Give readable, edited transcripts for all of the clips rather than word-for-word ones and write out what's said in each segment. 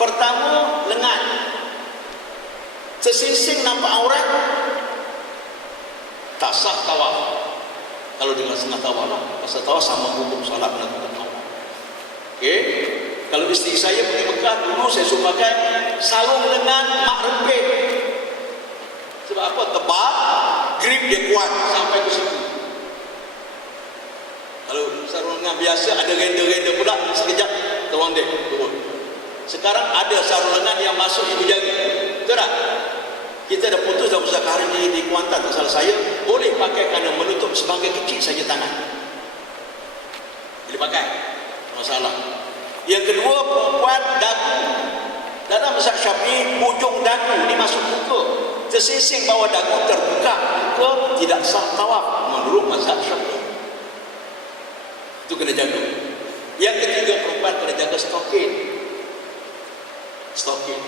Pertama, lengan. Sesising nampak aurat, tak sah tawaf. Kalau dengan setengah tawaf lah, pasal tawaf sama hukum salat dan tawaf. Okey. Kalau isteri saya pergi Mekah dulu, saya suruh pakai sarung lengan mak rempit. Sebab apa? Tebal, grip dia kuat sampai ke situ. Kalau sarung lengan biasa ada renda-renda pula, sekejap terang dia turun. Sekarang ada sarung lengan yang masuk ibu jari. Betul tak? Kita dah putus dah usaha hari ni di Kuantan, tak salah saya, boleh pakai kerana menutup sebagai kecil saja tangan. Boleh pakai, masalah. Yang kedua, perempuan dagu. Dalam mazhab Syafi'i, ujung dagu ni masuk muka. Tersising bawah dagu terbuka, muka tidak sah tawaf menurut mazhab Syafi'i. Itu kena jaga. Yang ketiga, perempuan kena jaga stokin. Stokin.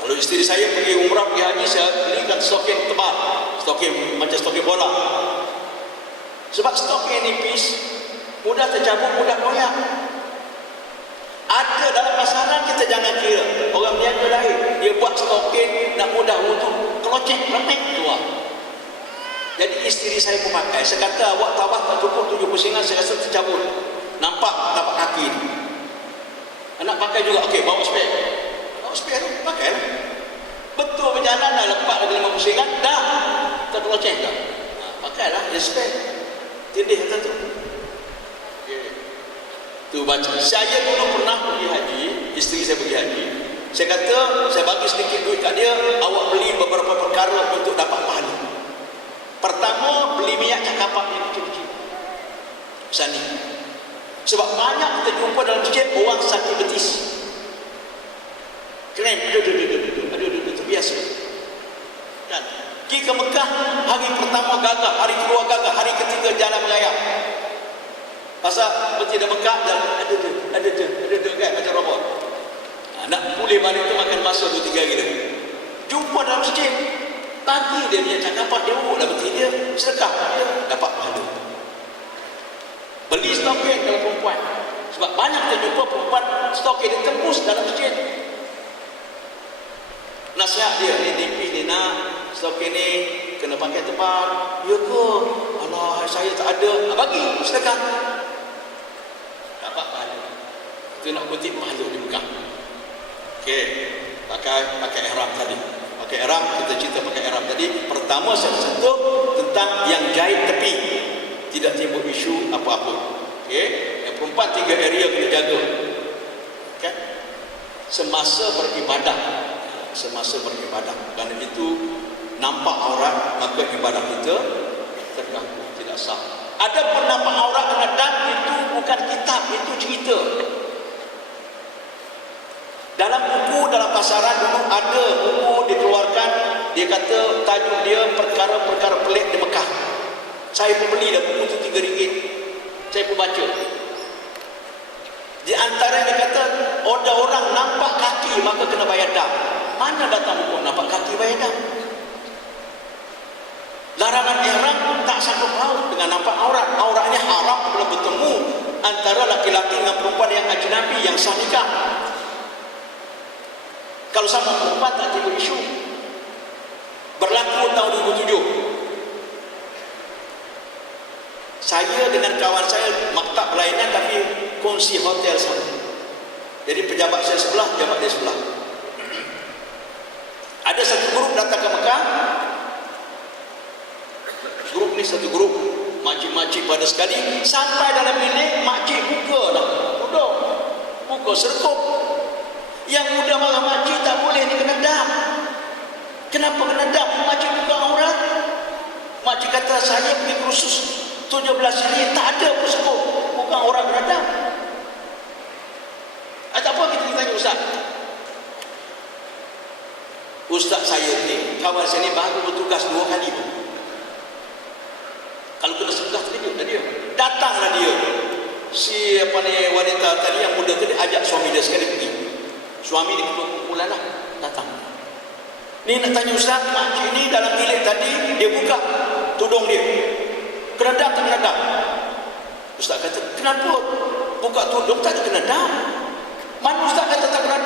Kalau isteri saya pergi umrah, pergi haji, saya belikan stokin tebal. Stokin macam stokin bola. Sebab stokin nipis, mudah tercabut, mudah koyak. Ada dalam pasaran, kita jangan kira. Orang niaga lain, dia buat stokin nak mudah untuk kelocek, lemik keluar. Jadi isteri saya pun pakai. Saya kata awak tawaf tak cukup 7 pusingan, saya rasa tercabut. Nampak tapak kaki ni. Anak pakai juga, okey, bawa spare. Bawa spare tu, pakai lah. Betul berjalan dah lepas lagi 5 pusingan, dah terkelocek dah. Pakailah, dia spare. Tindih kata tu. Tu baca. Saya dulu pernah pergi haji, isteri saya pergi haji. Saya kata, saya bagi sedikit duit kat dia, awak beli beberapa perkara untuk dapat pahala. Pertama, beli minyak cakapak yang kecil-kecil. Sani. Sebab banyak kita jumpa dalam masjid orang sakit betis. Keren, aduh, terbiasa. Kan? Pergi ke Mekah, hari pertama gagah, hari kedua gagah, hari ketiga jalan melayang. Pasal berarti dah Mekah, ada kan, macam robot. Nak pulih balik tu makan masa 2-3 hari dah. Jumpa dalam masjid, tadi dia punya cakapan, dia urut lah berarti dia, sedekah, dia dapat pahala. Beli stokin kalau perempuan. Sebab banyak kita jumpa perempuan stokin dia tembus dalam masjid. Nasihat dia, ni tipis ni nak, stokin ni kena pakai tebal. Ya ke? Alah, saya tak ada. Bagi, sedekah. Dapat pahala. Itu nak kutip pahala di Mekah. Okey, pakai ihram tadi. Pakai ihram, kita cerita pakai ihram tadi. Pertama saya sentuh tentang yang jahit tepi. Tidak timbul isu apa-apa. Okey, yang perempuan 3 area kena jaga. Okey. Semasa beribadah. Kerana itu nampak aurat, maka ibadah kita terganggu, tidak sah. Ada pun nampak aurat kena dam, itu bukan kitab, itu cerita. Dalam buku, dalam pasaran dulu ada buku dikeluarkan, dia kata tajuk dia perkara-perkara pelik di Mekah. Saya pun beli dah buku tu RM3. Saya pun baca. Di antara dia kata, ada orang nampak kaki maka kena bayar dam. Mana datang hukum nampak kaki bayar dam? Larangan ihram tak sangkut paut dengan nampak aurat. Auratnya haram bila bertemu antara laki-laki dengan perempuan yang ajnabi yang sah nikah. Kalau sama perempuan tak timbul isu. Berlaku tahun 2007. Saya dengan kawan saya maktab lainnya tapi kongsi hotel sama. Jadi pejabat saya sebelah, pejabat dia sebelah. Ada satu grup datang ke Mekah. Grup ni satu grup makcik-makcik pada sekali, sampai dalam bilik makcik buka dah, duduk buka serkup. Yang muda marah, makcik tak boleh ni, kena dam. Kenapa kena dam? Makcik buka aurat. Makcik kata, saya pergi kursus 17 hari tak ada pun serkup, bukan aurat, kena dam. Tak apa, kita tanya ustaz. Ustaz saya ni, kawan saya ni baru bertugas 2 kali pun. Kalau kena sebelah terkejut dah dia. Datanglah dia, si wanita tadi yang muda tadi, ajak suami dia sekali pergi. Suami dia ketua kumpulan lah, datang. Ni nak tanya ustaz, makcik ni dalam bilik tadi dia buka tudung dia, kena dam tak kena dam? Ustaz kata, kenapa buka tudung tak ada kena dam? Mana ustaz kata tak kena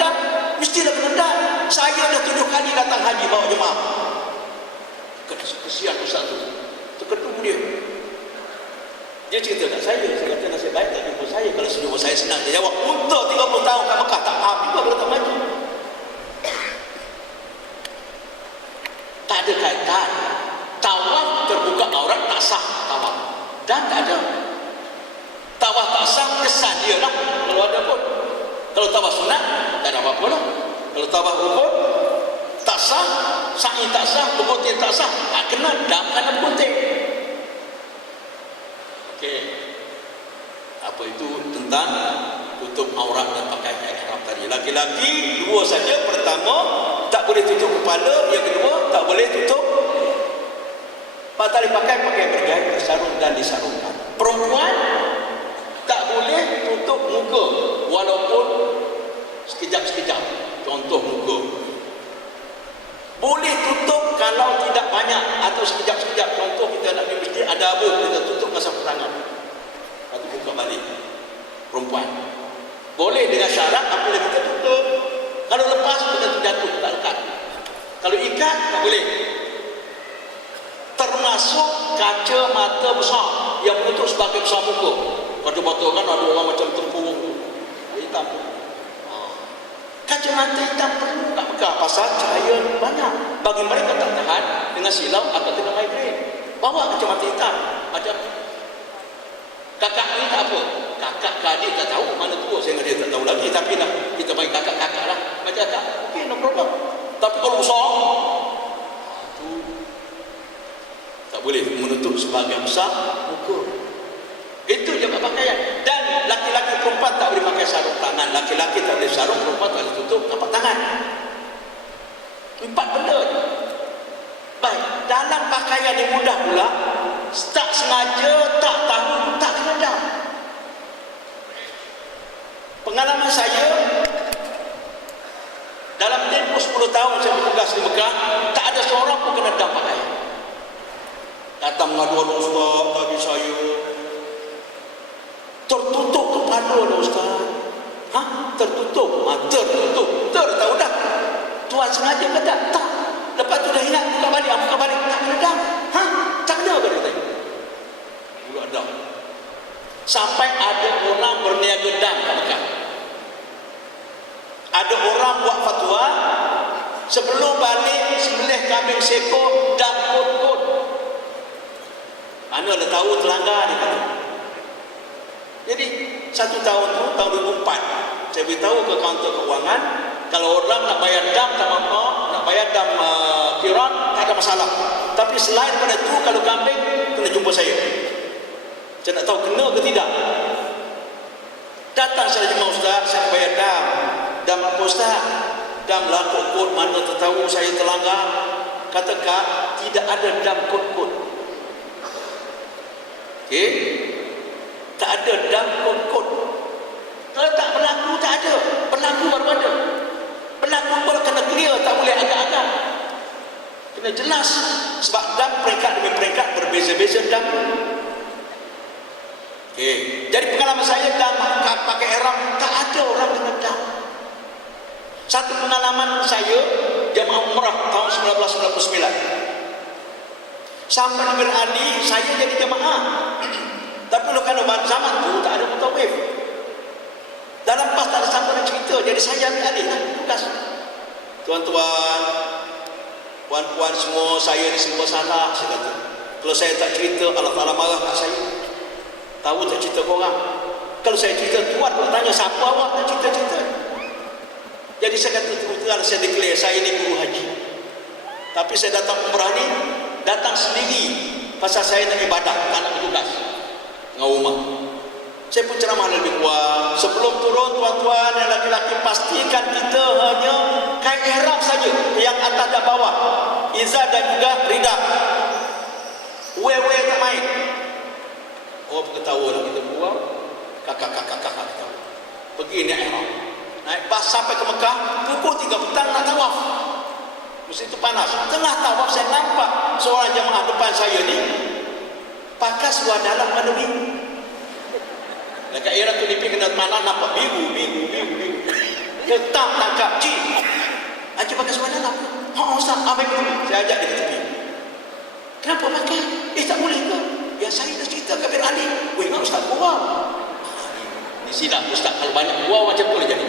datang haji bawa jemaah. Kesian Ustaz tu. Terketemu dia. Dia cerita kat saya kata nasib baik tak jumpa saya. Kalau jumpa saya senang. Dia jawab, untuk 30 tahun kat Mekah tak faham juga kalau tak maju. Tak ada kaitan. Tawaf terbuka aurat tak sah tawaf. Dan tak ada. Tawaf tak sah kesan dia lah. Kalau ada pun. Kalau tawaf sunat tak ada apa-apa lah. Kalau tawaf rukun tak sah, sa'i tak sah, berputih tak sah. Tak kena dam kena putih. Okey. Apa itu tentang tutup aurat dan pakai ihram tadi. Laki-laki dua saja. Pertama, tak boleh tutup kepala. Yang kedua, tak boleh tutup tali pakai bergaya, sarung dan disarungkan. Perempuan tak boleh tutup muka walaupun sekejap-sekejap. Contoh muka. Boleh tutup kalau tidak banyak atau sekejap-sekejap. Contoh kita nak pergi masjid ada abu, kita tutup dengan sapu tangan. Lepas tu buka balik. Perempuan. Boleh dengan syarat apabila kita tutup. Kalau lepas kita jatuh tak lekat. Kalau ikat tak boleh. Termasuk kaca mata besar yang menutup sebagai besar muka. Kaca-mata kan ada orang macam tempurung hitam. Kacamata hitam perlu tak Mekah pasal cahaya banyak. Bagi mereka tak tahan dengan silau atau kena migraine. Bawa kacamata hitam. Macam kakak ni tak apa. Kakak ke adik tak tahu mana tua. Saya dengan dia tak tahu lagi. Tapi nak kita bagi kakak-kakak lah. Macam kakak, okey, no problem. Tapi kalau besar, tu tak boleh menutup sebahagian besar muka. Itu je pakaian. Dan laki-laki perempuan tak boleh pakai sarung tangan. Laki-laki tak boleh sarung, perempuan tak boleh tutup tapak tangan. 4 benda je. Baik, dalam pakaian yang mudah pula, tak sengaja, tak tahu, tak kena dam. Pengalaman saya, dalam tempoh 10 tahun saya bertugas di Mekah, tak ada seorang pun kena dam pakaian. Datang mengadu, Ustaz, bagi saya tertutup kepala dah Ustaz. Tertutup. Tertutup. Tahu dah. Tuan sengaja ke tak? Tak. Lepas tu dah ingat buka balik. Tak kena dah. Tak kena ke dia tadi? Buka dah. Sampai ada orang berniaga dam kat Mekah. Ada orang buat fatwa sebelum balik sembelih kambing seekor dam kot-kot. Mana dah tahu terlanggar dia kata. Jadi satu tahun tu, tahun 2004, saya beritahu ke kaunter keuangan, kalau orang nak bayar dam tak apa, nak bayar dam kiran tak ada masalah. Tapi selain pada itu, kalau kambing kena jumpa saya. Saya nak tahu kena ke tidak. Datang saya jumpa Ustaz, saya bayar dam. Dam apa Ustaz? Dam lah kot-kot, mana tertahu saya terlanggar. Kata Kak, tidak ada dam kot-kot. Okey. Tak ada dam kot-kot. Kalau tak berlaku, tak ada. Berlaku baru ada. Berlaku pun kena clear, tak boleh agak-agak. Kena jelas. Sebab dam peringkat demi peringkat berbeza-beza dam. Okay. Jadi pengalaman saya dam pakai ihram, tak ada orang kena dam. Satu pengalaman saya, jemaah umrah tahun 1999. Sampai di Ali, saya jadi jemaah. Tapi kalau zaman tu tak ada mutawif. Dalam pas tak ada siapa nak cerita. Jadi saya ambil alih lah tugas. Tuan-tuan, puan-puan semua, saya ni semua salah. Saya kata, kalau saya tak cerita, Allah Ta'ala marah kat saya. Tahu tak cerita korang. Kalau saya cerita, tuan pun tanya, siapa awak nak cerita-cerita. Jadi saya kata, terus saya declare, saya ni guru haji. Tapi saya datang umrah ni, datang sendiri. Pasal saya nak ibadah, tak nak bertugas dengan rumah. Saya pun ceramah lebih kuat. Sebelum turun, tuan-tuan dan laki-laki, pastikan kita hanya kain ihram saja, yang atas dan bawah, izar dan juga rida. Wewe tak main. Oh, ketawa lah kita buang. Kakak ketawa. Pergi naik ihram, naik bas sampai ke Mekah. Pukul 3 petang nak tawaf. Mesti itu panas. Tengah tawaf saya nampak seorang jemaah depan saya ni pakai seluar dalam warna biru. Dekat era tu lipi kena mana nampak biru. Letak tangkap cik. Acik pakai seluar dalam. Ustaz, ambil dulu. Saya ajak dia ke tepi. Kenapa pakai? Tak boleh ke? Ya saya dah cerita ke Amir Ali. Weh, ingat Ustaz gurau. Ini silap Ustaz, kalau banyak gurau macam tu boleh jadi.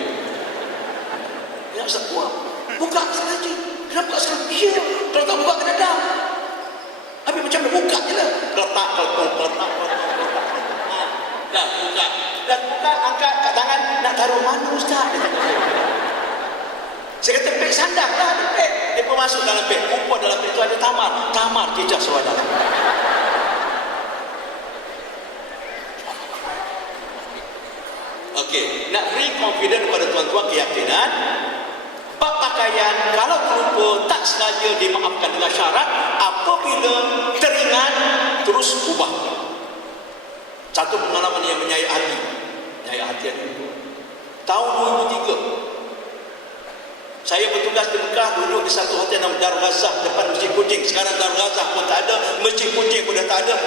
Ya Ustaz gurau. Buka sekali. Kenapa buka sekali? Iya. Kalau tak buka kena dah. Habis macam mana? Buka je lah. Letak. Dah buka. Dah buka, angkat kat tangan. Nak taruh mana Ustaz? Dia tanya saya. Saya kata, beg sandang lah. Ada beg. Dia pun masuk dalam beg. Rupa dalam beg tu ada tamar. Tamar kejap seluar dalam. Okey. Nak beri confident kepada tuan-tuan keyakinan. Bab pakaian, kalau terlupa tak sengaja dimaafkan dengan syarat, apabila teringat terus ubah. Satu pengalaman yang menyayat hati tahun 2003 saya bertugas di Mekah, duduk di satu hotel nama Darul Ghazah depan Masjid Kucing. Sekarang Darul Ghazah pun tak ada, Masjid Kucing pun dah tak ada.